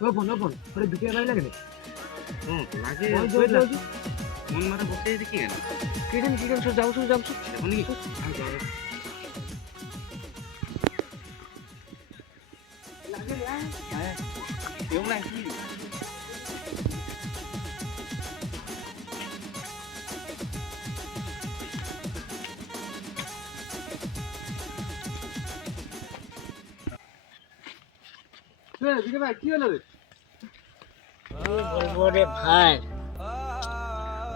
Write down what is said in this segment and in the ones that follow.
বন ওরে দুটিয়া ভাই লাগে লাগে মন মারা বসে দেখি কেন কি কেন যাও দেখো নাকি কেউ নাই ভাই কি হলো রে বলবো রে ভাই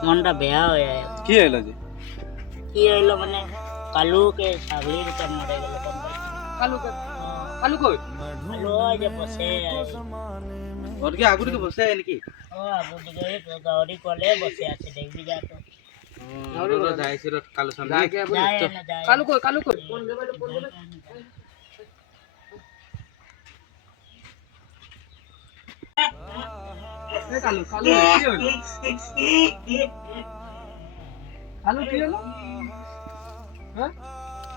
মনটা বেয়া হয়ে যায় কি হলো যে কি হইলো মানে কালুকে ছাগলির উপর মরে গেল কালু কই কালু ওই যে বসে ওর কি আগুন বসে নাকি ও আবু দিকে তো গাড়ি কলে বসে আছে দেখবি যা তো যাইছিল কালো সামনে কালু কই ফোন দেবে কালু কি হলো হ্যাঁ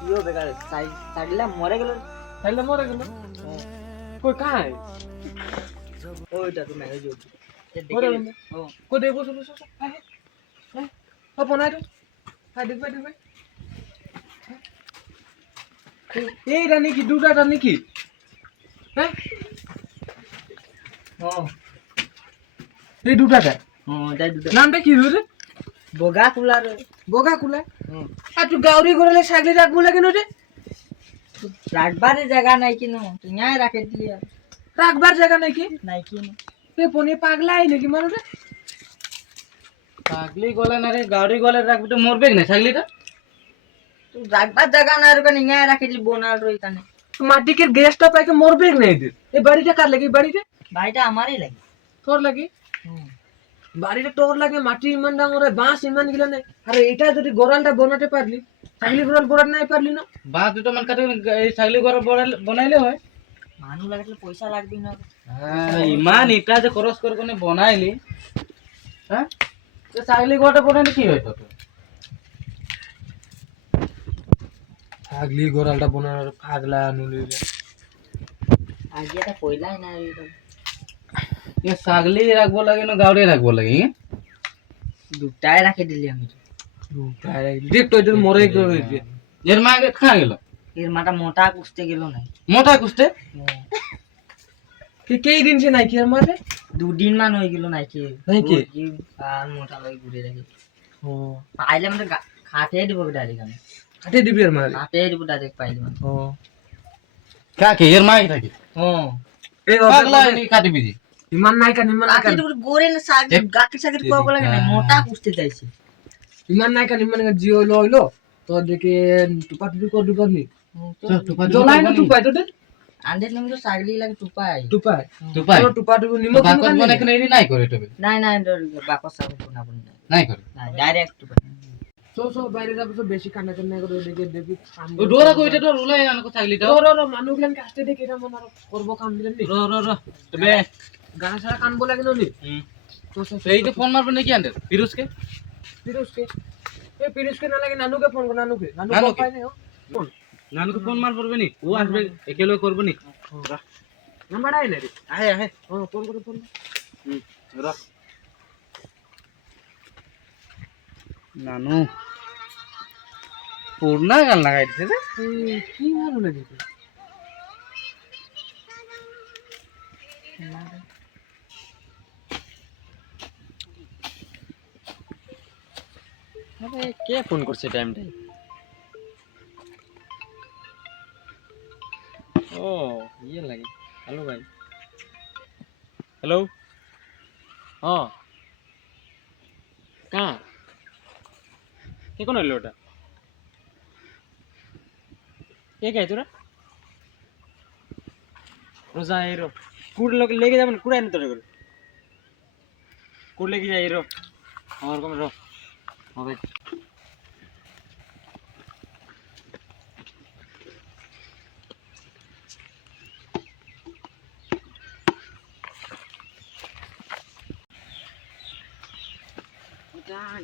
ইও বেকার ছাগলা মরে গেল কই কাই ওইটা তো নাই যে ওরে কই দেবো বসো হ্যাঁ বনাই তো দেখবে এই রানী কি দুটা রানী কি হ্যাঁ এই দুটাটা তাই দুটো নামটা কি রে বগা কুলার আর তুই গাউরি গরলে ছাগলি রাখবো লাগে রে রাখবার জায়গা নাই কিনো তুই নাই রাখে দিলি রাখবার জায়গা নাই কি নাই কিনো তুই পনে পাগলাই নাকি মানুষ ছাগলি গলে না রে গাড়ি গলে রাখবি তো মরবে না ছাগলিটা তুই রাখবার জায়গা না আর ওখানে নাই রাখে দিলি বোনাল রই কানে মাটিকের গ্যাসটা পাইকে মরবে না এদের এই বাড়িটা কার লাগে বাড়িটা আমারই লাগে তোর লাগে বাড়িটা তোর লাগে মাটি ইমান ডাঙরে বাঁশ ইমান গিলা নেই আরে এটা যদি গোড়ালটা বানাতে পারলি ছাগলি গোড়াল বড়াতে নাই পারলি না বাঁশ দুটো মান কাটে এই ছাগলি ঘর বনাইলে হয় মানুষ লাগালে পয়সা লাগবে না ইমান ইটা যে খরচ করে কোনে বনাইলি হ্যাঁ তো ছাগলি ঘরটা বনাইলে কি হইতো তো ছাগলি গোড়ালটা বানানোর পাগলা নুলি আগে এটা কইলাই না এ ছাগলি রাখবো লাগে না গাউরে রাখবো লাগে দুটাই রাখে দিলি আমি ডিরেক্ট ওই দিন মরে গেছে এর মা আগে খা গেল এর মাটা মোটা কুছতে গেল না মোটা কুস্তে কি কেই দিন সে নাই কি মারে দুদিন মান হয়ে গেল নাকি নাকি? আর মোটা হয়ে ঘুরে রাখি ও পাইলে মানে খাটে দিব ডাইরেক্ট আমি কাটে দিবি আর মারে খাটে দিব ডাইরেক্ট পাইলে মানে ও কাকে এর মা আগে থাকে হ্যাঁ এই পাগলা নি কাটিবি জি ইমান নাই কান কাটে দিব গোরে না সাগ গাকি সাগের কোয়া লাগে না মোটা কুছতে চাইছে ইমান জিও লইলো তো দেখে টুপা টুপি কর দিবনি জলাই না টুপাই তো দেন আন্ডের নাম তো সাগলি লাগে টুপাই তুপাই টুপা টুপি নিমক বাকত বনে কেন এনি নাই করে তবে নাই নাই বাকস সাগ কোনা বনি নাই করে না ডাইরেক্ট টুপাই সো বাইরে যাবো তো বেশি কান্না কান্না করে দেখি ও ডোরা কইটা তো রুলাই আনকো ছাগলিটা মানুষ গুলান কাস্তে দেখে এটা মনে করবো কাম দিলেন নি র তবে গানা ছাড়া কানবো লাগে নি তো এই তো ফোন মারবে নাকি আন্ডার ফিরোজকে পিরুষকে না লাগে নানুকে ফোন কর নানুকে নানু নানুকে? পাই না ফোন নানুকে ফোন মার পড়বে নি ও আসবে একেলগে করবে নি নাম্বার আই না রে আহে ফোন করে ফোন র নানু পূর্ণা গান লাগাই দিছে রে কি ভালো লাগে আরে কে ফোন করছে টাইমটাই ও ইয়ে লাগে হ্যালো ভাই হ্যালো হ্যাঁ কাঁ কে কোন হইলো ওটা কে কে তোরা রোজা এরো কুড় লোক লেগে যাবেন কুড়াই না তোরা করে কুড় লেগে যায় এরো আমার কমে রো হবে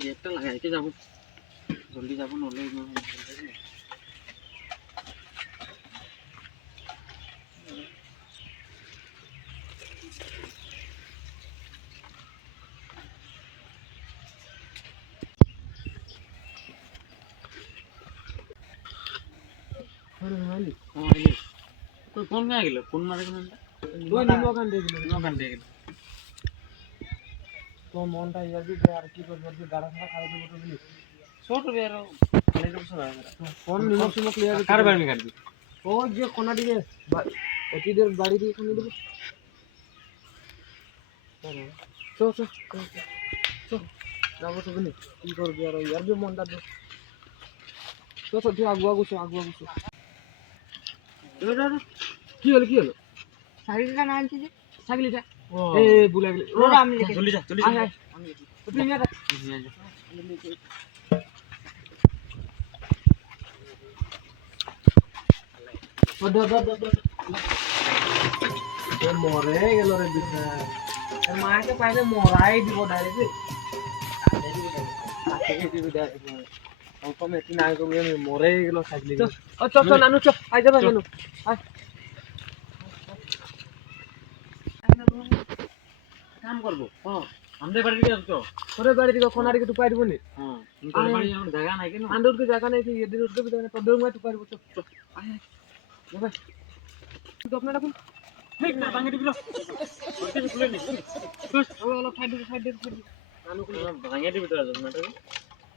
গেটটা লাগাইতে যাবো জলদি যাবো নলে হলি তুই কোন গায়ে গেল কোন মারে কোন ওই নিমক আন দিয়ে দিল ওখান দিয়ে গেল তো মনটা ইয়াবি আর কি করব যে গাড়া খাওয়া খাই দেব তো বলি ছোট বের খালি তো সব কোন নিমক নিমক লিয়া কার বাড়ি কাটবি ও যে কোনা দিকে অতিদের বাড়ি দিয়ে খানি দেব চো চো চো যাবো তো বলি কি করবি আর ইয়ার বি মনটা চো চো তুই আগুয়া গুছো কি হলো শাড়িটা না আনছি যে ছাগলিটা ও এ বুলা গেলি ওরা আমি লিখে চলি যা আয় আয় তুই নিয়ে যা মরে গেল রে বিছা মাকে পাইলে মরাই দিব ডাইরেক্ট মরে গেল ছাগলি চল নানু চল আই যাবা নানু কাম করবো আমাদের বাড়ি দিকে আসছো তোরে বাড়ি দিকে কোনার দিকে টুপাই দিব নি হ্যাঁ তোর বাড়ি আমার জায়গা নাই কেন আন্ডুর কি জায়গা নেই এদিকে উঠতে বিতে তোর দৌড় মাই টুপাই দিব চল চল আয় যাবা তুই আপনারা কোন ঠিক না ভাঙে দিবিলো ওকে খুলে নি ওলা ফাইড নানু কোন ভাঙে দিবি তোরা জন্মটা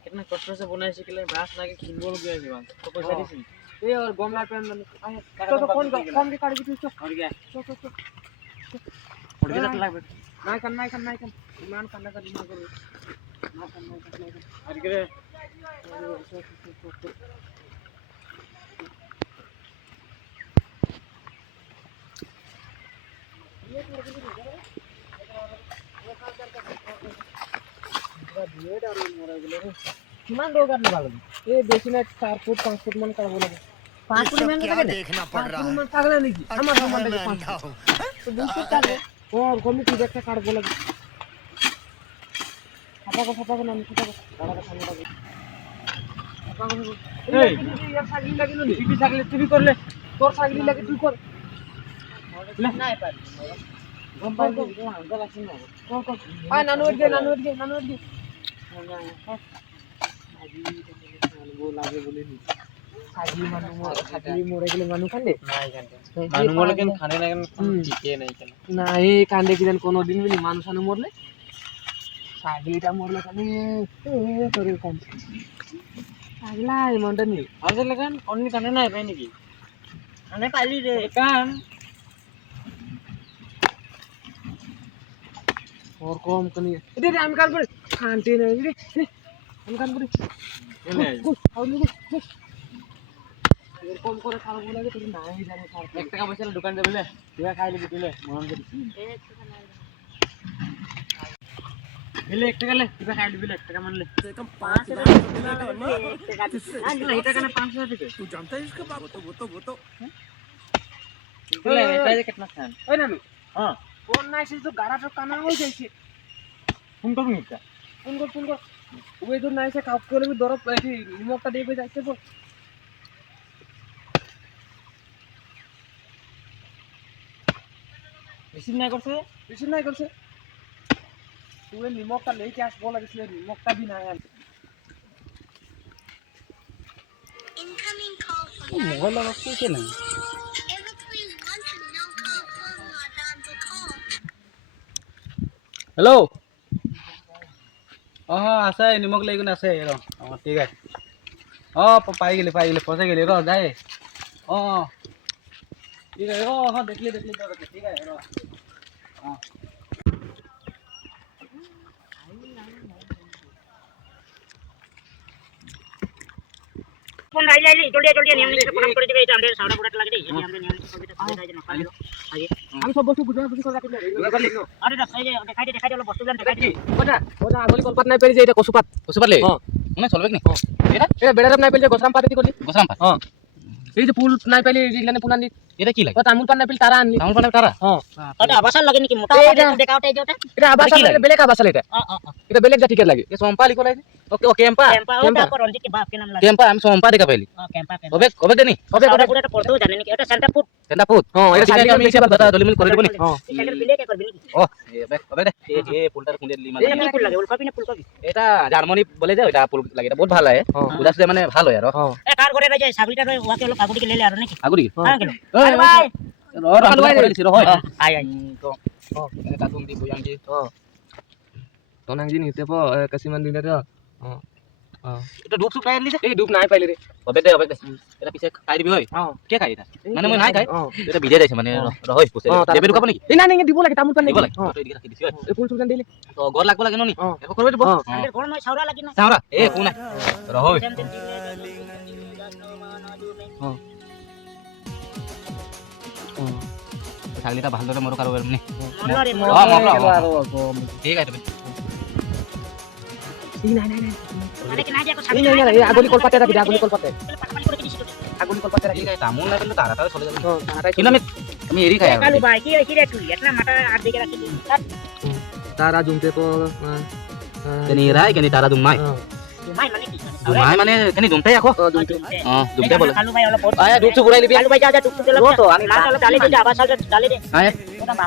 कितना कष्ट से बनाए सिकले बास लागे खिनबोल गया जीवन तो पैसा दिस ए और बमला पेन आय तो कौन कम के काट के चल और क्या चल और क्या लागबे নাই কান ইমান কান্না কাটি না করবে না কান और के কিমান দৌড় কাটলে ভালো এই বেশি না 4 ফুট 5 ফুট মান কাটবো লাগে 5 ফুট মান কাটবে দেখনা পড় रहा है মান কাটলে নাকি আমার সমানটা 5 ফুট তো 2 ফুট কাটবে ও কম কি একটা কাটবো লাগে ছাপা না ছাপা দাঁড়া সামনে লাগে এই ইয়ার ছাগলি লাগিলো নি তুই ছাগলি তুই করলে তোর ছাগলি লাগে তুই কর নাই পারি গম পাই গো আঙ্গল আছে না কর আয় নানু উঠে লাগে বলে নি ছাগলি মরে গেলে মানু কান্দে নাই কান্দে মানু মরলে কেন খানে না কেন টিকে নাই কেন না এই কান্দে কি জান কোনদিন বলি মানুষ আনো মরলে ছাগলিটা মরলে কানে তোরে কান ছাগলা এই মনটা নি আজ লাগান অন্য কানে নাই পাই নাকি আমি পালি রে কান और कम कनी इधर আমি কান করে খানতে না রে আমি কান করে এনে আউলি এরকম করে খাবো লাগে তুই নাই জানে খার 1 টাকা পয়সা দোকান যাবে তুই খাইলি দিলে মন করে দিলে 1 টাকা লে তুই খাইলি দিলে 1 টাকা মানলে कम 5 টাকা না এটা কেন 500 টাকা तू जानता है इसका बाप वो तो দিলে এটা যে কিतना খান ওই নানু হ্যাঁ কোন নাই সে তো গাড়াটা কানা হই যাইছে ফোন করবি এটা ফোন কর ওই তো নাই সে কাপ করে বি দরব এই নিমকটা দিয়ে যাইতে তো রিসিভ না করছে বেশি নাই করছে তুই নিমকটা লেকে আসবো লাগিছিল নিমকটা বি নাই আন Incoming call from মোবাইল রাখছে কেন ever please want to no call from Madame to call. Hello हाँ আছে নিমক লৈ কিনে আছে ৰ ঠিক আছে পাই গেলি পচাই গেলি ৰ যায় ঠিক আছে দেখলি ঠিক আছে ৰ ফোন লাইলি জলদি নিয়ম লিখে প্রণাম করে দিবে এটা আমাদের সাউডা প্রোডাক্ট লাগে এই আমাদের নিয়ম লিখে করবে তাহলে যাই না পাইলো আগে আমি সব বস্তু বুঝা করে রাখি আরে দেখাই দেখাই হলো বস্তুগুলো দেখাই দিই ওটা আগলি কলপাত নাই পেরি যে এটা কসুপাত কসুপাতলে মানে চলবে কি এটা এটা বেড়ারাম নাই পেলি যে গোসরাম পাতি করলি গোসরাম পাত এই যে ফুল নাই পেলি যেখানে পুনানি এটা কি লাগে তামোল পান নাপিল তারা আনলি তামোল পানে তারা এটা আবাসাল লাগে নেকি মোটা দেখাওতে এই যেটা এটা আবাসাল লাগে বেলেগ আবাসাল এটা এটা বেলেগ জাতিকে লাগে এ সম্পা লিখো লাগে ওকে ও কেম্পা ক্যাম্পা ওটা পর রঞ্জিত के बाप के नाम लगा কেম্পা আমি সম্পা দেখা পাইলি ক্যাম্পা কবে কবে দেনি কবে ওটা পুরোটা পড়তেও জানে নাকি এটা সেন্টার ফুড কেনটা পুত এটা সাইডে আমি এসে কথা দলিমিল করে দেব নি সেন্টার বিলে কে করবি নাকি ও এ কবে দে এ ফুলটার কুঁড়ে দিলি মানে এটা কি ফুল লাগে ফুলকপি না ফুলকপি এটা জার্মানি বলে যে এটা ফুল লাগে এটা বহুত ভালো লাগে উদাস মানে ভালো আর এ কার করে রে যে ছাগলটা ওকে হলো কাকুটিকে লে লে আর নাকি আগুরি হ্যাঁ গেল ওই ভাই ওর হালু ভাই করে দিছিল হয় আই আই তো এটা তুমি দি বুয়াং দি তনাংজি নিতে প কাসিমান দিলে তো এটা ডুব সুপ খাই নিছে এই ডুব নাই পাইলি রে হবে দে এটা পিছে খাই দিবি হয় কে খাই এটা মানে মই নাই খাই এটা ভিজে যাইছে মানে রহই পুছে দেবে খাব নাকি এই না না দিব লাগে তামোল পান দিব লাগে তো এদিকে রাখি দিছি হয় এই ফুল সুলতান দিলে তো গর লাগব লাগে ননি এখন করবে দিব আমাদের ঘর নয় ছাউরা লাগি না সাউরা এ কোনা রহই ছাগলিটা ভালদৰে মৰো কাৰো এমনি মরলো রে ঠিক আছে এই না না না মানে কি না যে এই না এই আগলি কলপাতে রাখি আগলি কলপাতে পাটপালি করে দিছি আগলি কলপাতে রাখি ঠিক আছে তামোল না কিন্তু তাড়াতাড়ি চলে যাবে তারাই কিন্তু আমি এরি খাই কালু ভাই কি রে তুই এটা মাটা আর দিকে রাখি দিই তারা জুমতে প কেনি রাই কেনি তারা দুমাই ভাই মানে কি দুমাই মানে কেনি দুমতাই আকো জুমতে দুমতে বলে কালু ভাই হলো পড় আয়া ডুব চুপ উড়াই লিবি কালু ভাই যা যা টুক টুক দিলাম তো আমি না হলো ডালে দিতে আবার সাল ডালে দে আয়া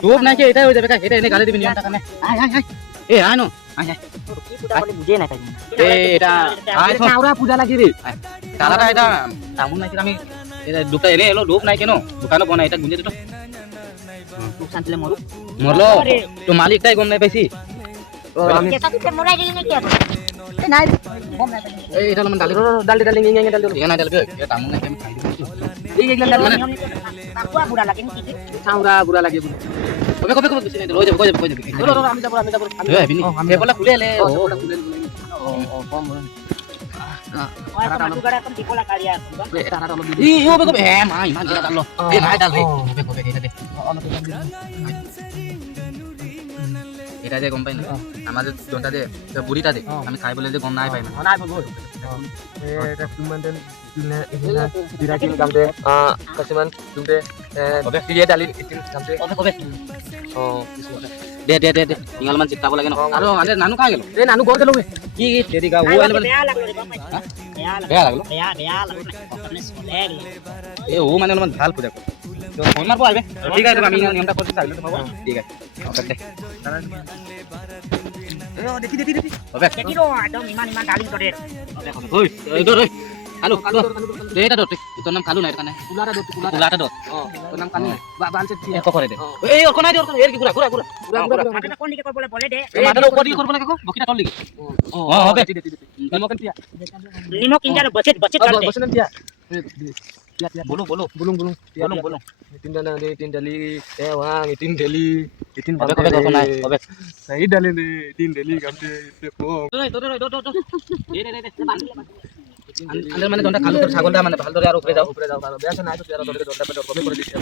ডুব নাই কি এটাই হই যাবে এটা এনে গালি দিবি নিয়মটা কানে আয় আয় আয় এ আয় নো আয় আয় কি পুটা বলে বুঝে না তাই এ এটা আয় তো চাউরা পূজা লাগি রে তালাটা এটা তামুল নাই আমি এটা দুটা এনে এলো ডুব নাই কেন দোকানে বনাই এটা গুঞ্জে দিতো টুক শান্তিলে মরু মরলো তো মালিকটাই গম নাই পাইছি আমি কেসা দিতে মরাই দিলি নাকি এখন এই নাই বম নাই এই এটা মানে ডালি ডাল ডাল ইং ইং ডাল ডাল ঠিক না ডালবি এটা তামুল নাই আমি খাই দিবি এই এগুলা ডাল মানে কাকুয়া বুড়া লাগে নাকি চাউরা বুড়া লাগে কবে কবে কবে কিছু নাই লই যাব কই যাব আমি যাব এ বিনি এ বলা খুলে লে ও কম ওই এখন মাটুগাড়া এখন দিপলা কারিয়া এটা ডাল ই ও কবে হে মাই মান দিলা ডাললো এ নাই ডাল রে কবে কবে এটা দে এটা যে গম পাই না আমাদের জনটা যে বুড়িটা দে আমি খাই বলে যে গম নাই পাই না নাই বল এটা কিমান দেন বিরাটি গামতে কাসিমান তুমতে দিয়ে ডালি গামতে কবে দে দে দে দে ইঙাল মান চিত্তাব লাগে ন আৰু মানে নানু কা গেল এই নানু ঘর গেল কি কি তেরি গা ও আইলে মানে বেয়া লাগলো রে গম পাইছ বেয়া লাগলো বেয়া লাগলো অকনে সলে গেল এ ও মানে অলপমান ভাল পূজা কৰে তো ফোন মারবো আইবে ঠিক আছে আমি নিয়মটা করতে চাইলে তোমাকে ঠিক আছে ওকে দে এ ও দেখি দেখি দেখি ওকে দেখি রো একদম ইমান ডালিং করে ওই এই দর ওই কালু কালু এটা দর তোর নাম কালু না এটা কানে কুলাটা দত কুলাটা দর তোর নাম কালু বালছে এক করে দে এই ওর কোনাই দে ওর এর কি গুড়া গুড়া গুড়া মাথাটা কোন দিকে করবলে বলে দে মাথাটা উপর দিকে করব না কাকু বকিটা তল দিকে ও হবে নিমকন টিয়া নিমক ইঞ্জার বচেট করতে বসেন টিয়া বলো বলো bulung bulung bolong bolong itin dana de itin dali ewang itin deli itin হবে কবে কখন নাই হবে sai dali de itin deli gamte po দই দই দই দই দে দে দে আন্দার মানে দন্ডা কালু তোর ছাগলটা মানে ভাল ধরে আর উপরে যাও karo biasa na itu tiara dole dole dole kome kore dite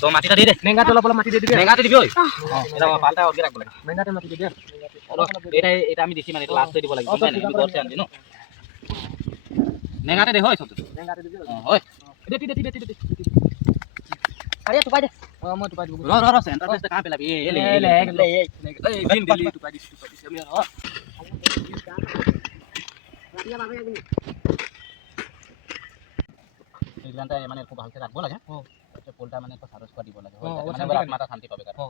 তো মাটিটা দিয়ে দে nenga tola pola mati de dibe নেগাতে দিবি ওই এটা পাল্টা ওর রাখব লাগে nenga te mati de dia এটা এটা আমি দিছি মানে এটা লাস্টে দিব লাগে বুঝছ না আমি করতে আনছি নো নেগাতে দে হয় সব nenga te dibe হয় de ti আরে তুই পাই দে mo tu pai dibe র সেন্টার প্লেসটা কাঁ পেলাবি এ le itin deli tu pai disi ami এই গানটা মানে খুব ভালকে রাখবো লাগে পোলটা মানে একটু সারস করে দিব লাগে মানে আত্মাটা শান্তি পাবে কারণ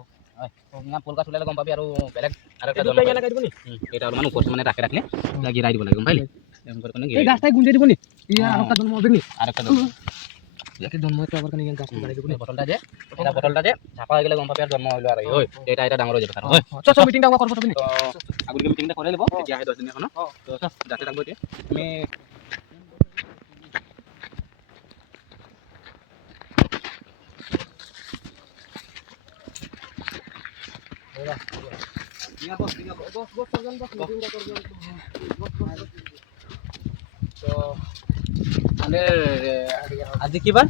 না পোলকা চুলালে গম পাবি আৰু বেলেগ আরেকটা জল lagai dibe ni এটা মানে উপর মানে রাখলে গিরাই দিব লাগে গম পাইলি এরকম করে কোন ei gastai gunje dibe ni iya arokta jolmo hobe ni আরেকটা জল yake jolmo to abar kani gas lagai dibe ni বটলটা যে এটা বটলটা যে ছাপা হয়ে গেলে গম পাবি আর জন্ম হইলো আর ওই এটা এটা ডাঙর হয়ে যাবে কারণ ওই so meeting da korbo to ni তো আগুনকে মিটিংটা করে নেব এতিয়া আহে 10 দিন এখন তো যাতে থাকবো এতিয়া আমি আজি কি বার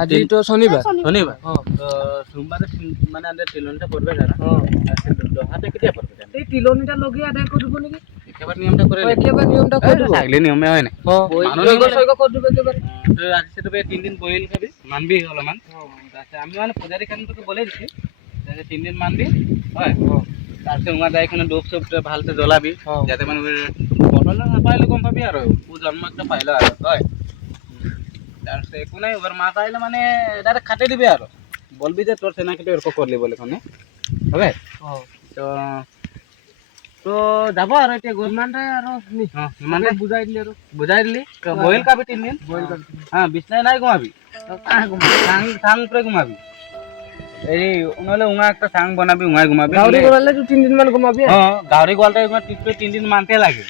আজি to shonibar শনিবার তো সোমবারে মানে আমাদের তিলনটা পড়বে না দহাটা কেতিয়া পড়বে এই তিলনিটা লগে আদায় করব নাকি একেবাৰে নিয়মটা কৰি একেবাৰে নিয়মটা কৰি দিব ছাগলী নিয়মে হয় নাই মানুহ জৈব নিয়মে চৈব কৰি দিব একেবাৰে ৰাখিছে তুমি 3 দিন বইল খাবি মানবি অলপমান আমি মানে পূজাৰী কাৰণেতো বলে দিছি 3 দিন মানবি হয় তাৰপিছত উঙা যাইখনে ডোব চোপ ভালছে জ্বলাবি যাতে মানে বটল নাপাইলে গম পাবি আৰু জন্ম একটা পাইলো আৰু হয় তাৰপিছত একো নাই এবার মাছ আহিলে মানে ডাইরেক্ট খাটে দিবি আৰু বলবি যে তোর সেনাকিটা এরকম করলি বলে কোনে হবে তো তো যাব আৰু এতিয়া ইমানটাই আৰু মানে বুজাই দিলে আৰু বুজাই দিলি বইল খাবি 3 দিন বইল কৰি হ্যাঁ বিছনায় নাই ঘুমাবি থাং পরে ঘুমাবি এই নহলে উঙা একটা থাং বনাবি উঙাই ঘুমাবি গাউরি গলালে তুই 3 দিন মান ঘুমাবি গাউরি গোয়ালটা একবার 3 দিন মানতে লাগে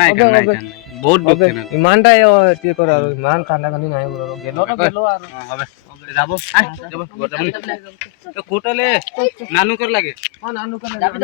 নাই বহুত দুখ ইমানটাই এতি কৰে আৰু ইমান কান্দা কান্দি নাই আৰু গেলো আৰু হবে যাব যাব কোটলে নানু কর লাগে নানু যাবি